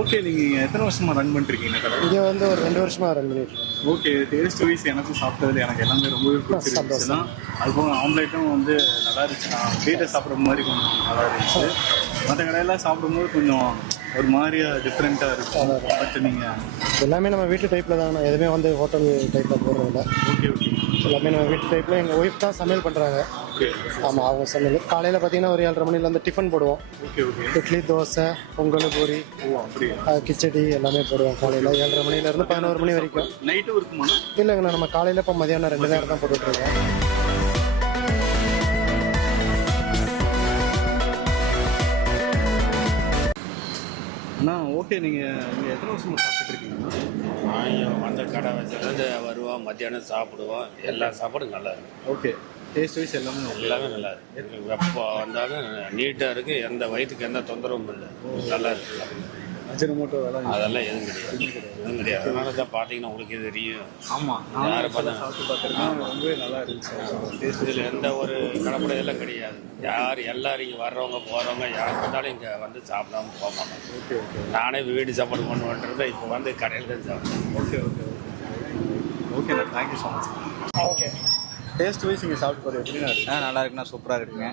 Okay. நீங்கள் எத்தனை வருஷமாக ரன் பண்ணிருக்கீங்க கடை? இங்கே வந்து ஒரு 2 வருஷமாக ரன் பண்ணிட்டு ஓகே. டேஸ்ட் வைஸ் எனக்கும் சாப்பிட்டது எனக்கு எல்லாமே ரொம்பவே பிடிச்சிருந்துச்சு தான். அதுபோக ஆம்லேட்டும் வந்து நல்லா இருந்துச்சு. நான் வீட்டில் சாப்பிட்ற மாதிரி கொஞ்சம் நல்லா இருந்துச்சு. மற்ற கடையெல்லாம் சாப்பிடும்போது கொஞ்சம் ஒரு மாதிரியா டிஃப்ரெண்ட்டாக இருக்கும். பட் நீங்கள் எல்லாமே நம்ம வீட்டு டைப்பில் தான், எதுவுமே வந்து ஹோட்டல் டைப்பில் போடுறதில்ல. Okay okay. எல்லாமே நம்ம வீட்டு டைப்பில் எங்கள் ஒய்ஃப் தான் சமையல் பண்ணுறாங்க. ஓகே. ஆமாம், அவங்க சமையல் காலையில் பார்த்தீங்கன்னா ஒரு 7:30 மணில வந்து டிஃபன் போடுவோம். Okay okay. இட்லி, தோசை, பொங்கல், பூரி, அப்படியா? கிச்சடி எல்லாமே போடுவோம் காலையில் 7:30 மணிலேருந்து 11 மணி வரைக்கும். நைட்டும் இருக்குமா? இல்லைங்கண்ணா, நம்ம காலையில் இப்போ மதியானம் 2 நேரம் தான் போட்டுட்ருக்கோம். அண்ணா ஓகே. நீங்கள் எத்தனை வருஷமாக சாப்பிட்டு இருக்கீங்கண்ணா? அந்த கடை வச்சுருந்து வருவோம், மத்தியானம் சாப்பிடுவோம். எல்லா சாப்பாடும் நல்லா இருக்கும். ஓகே. டேஸ்ட் வைஸ் எல்லாமே நல்லா இருக்கு. எப்போ வந்தாலும் நீட்டாக இருக்கு. எந்த வயிற்றுக்கு எந்த தொந்தரவும் இல்லை. நல்லா இருக்கு. அஜினமோட்டோ அதெல்லாம் எதுவும் கிடையாது. அதனால தான் பார்த்தீங்கன்னா உங்களுக்கு தெரியும். ஆமாம், யாரை சாப்பிட்டு பார்த்துருக்கேன். ரொம்பவே நல்லா இருந்துச்சு. இதில் எந்த ஒரு கலப்படையெல்லாம் கிடையாது. எல்லாரும் இங்கே வர்றவங்க போகிறவங்க யார் வந்தாலும் இங்கே வந்து சாப்பிடாம போக மாட்டாங்க. Okay okay. நானே வீடு சாப்பாடு பண்ணுவேன்றதை இப்போ வந்து கடையில் தான் சாப்பிடுவேன். Okay okay okay. ஓகேண்ணா, thank you so much. Okay. Taste wise இங்கே சாப்பிட்டு போகிறது எப்படின்னா இருக்கு? நல்லா இருக்குண்ணா, சூப்பராக இருக்குங்க.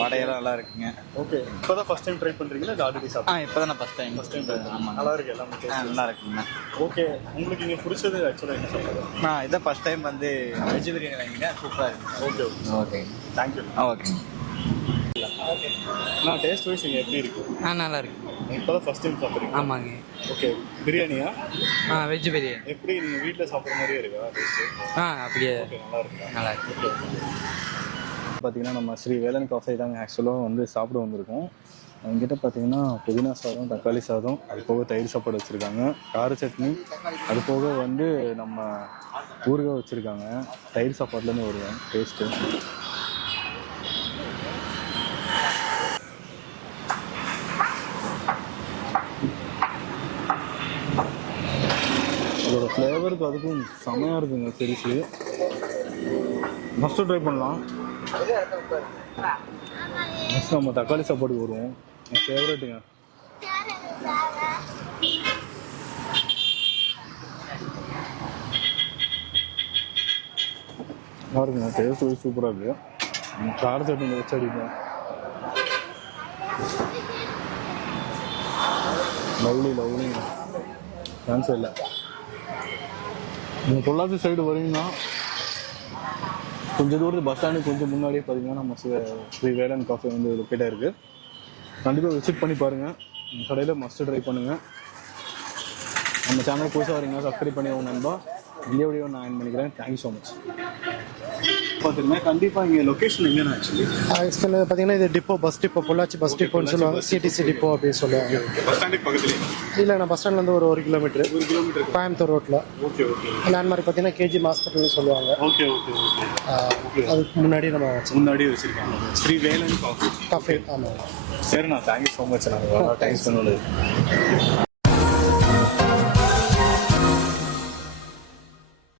வடையெல்லாம் நல்லா இருக்குங்க. ஓகே. இப்போ தான் ஃபஸ்ட் டைம் ட்ரை பண்ணுறீங்களா இல்லை ஆல்ரெடி சாப்பிட்டு? இப்போ தான் நான் ஃபஸ்ட் டைம். ஆமாம், நல்லா இருக்கு எல்லாமே. நல்லா இருக்குங்கண்ணா. ஓகே. உங்களுக்கு இங்கே பிடிச்சது ஆக்சுவலாக என்ன சாப்பிட்றது? நான் இதான் ஃபஸ்ட் டைம் வந்து வெஜ் பிரியாணி வாங்கினேன். சூப்பராக இருக்கு. Okay okay okay, thank you. Okay. நான் டேஸ்ட் வைஸ் இங்கே எப்படி இருக்கு? நல்லா இருக்கு. இப்போ தான் ஃபஸ்ட் டைம் சாப்பிட்றீங்க? ஆமாங்க. ஓகே. பிரியாணியா? வெஜ் பிரியாணி. எப்படி நீங்கள் வீட்டில் சாப்பிட்ற மாதிரியே இருக்கா டேஸ்ட்டு? அப்படியே ஓகே, நல்லா இருக்கா? நல்லா இருக்கு. பார்த்தீங்கன்னா நம்ம ஸ்ரீ வேலன் காஃபி தாங்க ஆக்சுவலாக வந்து சாப்பிட வந்திருக்கோம். எங்கிட்ட பார்த்தீங்கன்னா புதினா சாதம், தக்காளி சாதம், அது போக தயிர் சாப்பாடு வச்சுருக்காங்க, கார சட்னி, அது போக வந்து நம்ம ஊறுகாய் வச்சுருக்காங்க. தயிர் சாப்பாடுலேருந்து வருவேன் டேஸ்ட்டு. அதோட ஃப்ளேவருக்கு அதுக்கும் செமையாக இருக்குங்க. சீரியஸ்லி மஸ்ட்டு ட்ரை பண்ணலாம். நெக்ஸ்ட் நம்ம தக்காளி சாப்பாடுக்கு வருவோம். என் ஃபேவரட்டுங்க. பாருங்க, டேஸ்ட் வைஸ் சூப்பராக இருக்குது. கார சட்னி வச்சு அடிப்போம். லவ்லிங்க. சான்ஸே இல்லை. நீங்கள் பொள்ளாச்சி சைடு வரீங்கன்னா கொஞ்சம் தூரத்து பஸ் ஸ்டாண்டு கொஞ்சம் முன்னாடியே பார்த்தீங்கன்னா நம்ம ஸ்ரீ வேலன் காஃபி வந்து லொக்கேட்டாக இருக்குது. கண்டிப்பாக விசிட் பண்ணி பாருங்கள். கடையில் மஸ்ட்டு ட்ரை பண்ணுங்கள். நம்ம சேனல் புதுசாக வரீங்கன்னா சப்ஸ்கிரைப் பண்ணி நண்பா. இந்த வீடியோ நான் ஆன் பண்ணிக்கிறேன். Thank you so much. பார்த்துருங்க. கண்டிப்பாக இங்கே லொக்கேஷன் எங்கேண்ணா? ஆக்சுவலி பார்த்தீங்கன்னா இது depot, bus depot, Pollachi bus டிப்போன்னு சொல்லுவாங்க. சிடிசி டிப்போ அப்படின்னு சொல்லுவாங்க. பஸ் ஸ்டாண்டுக்கு பக்கத்துலேயே? இல்லை, நான் பஸ் ஸ்டாண்ட்லேருந்து ஒரு 1 கிலோமீட்டர் கோயம்புத்தூர் ரோட்டில். Okay okay. லேண்ட்மார்க் பார்த்தீங்கன்னா கேஜி ஹாஸ்பிட்டல்னு சொல்லுவாங்க. Okay okay okay. அதுக்கு முன்னாடி நம்ம முன்னாடியே வச்சுருக்காங்க ஸ்ரீ வேலன் காஃபி. காஃபி. ஆமாம். சரிண்ணா, தேங்க்யூ ஸோ மச். நாங்கள் டைம் சொன்னது.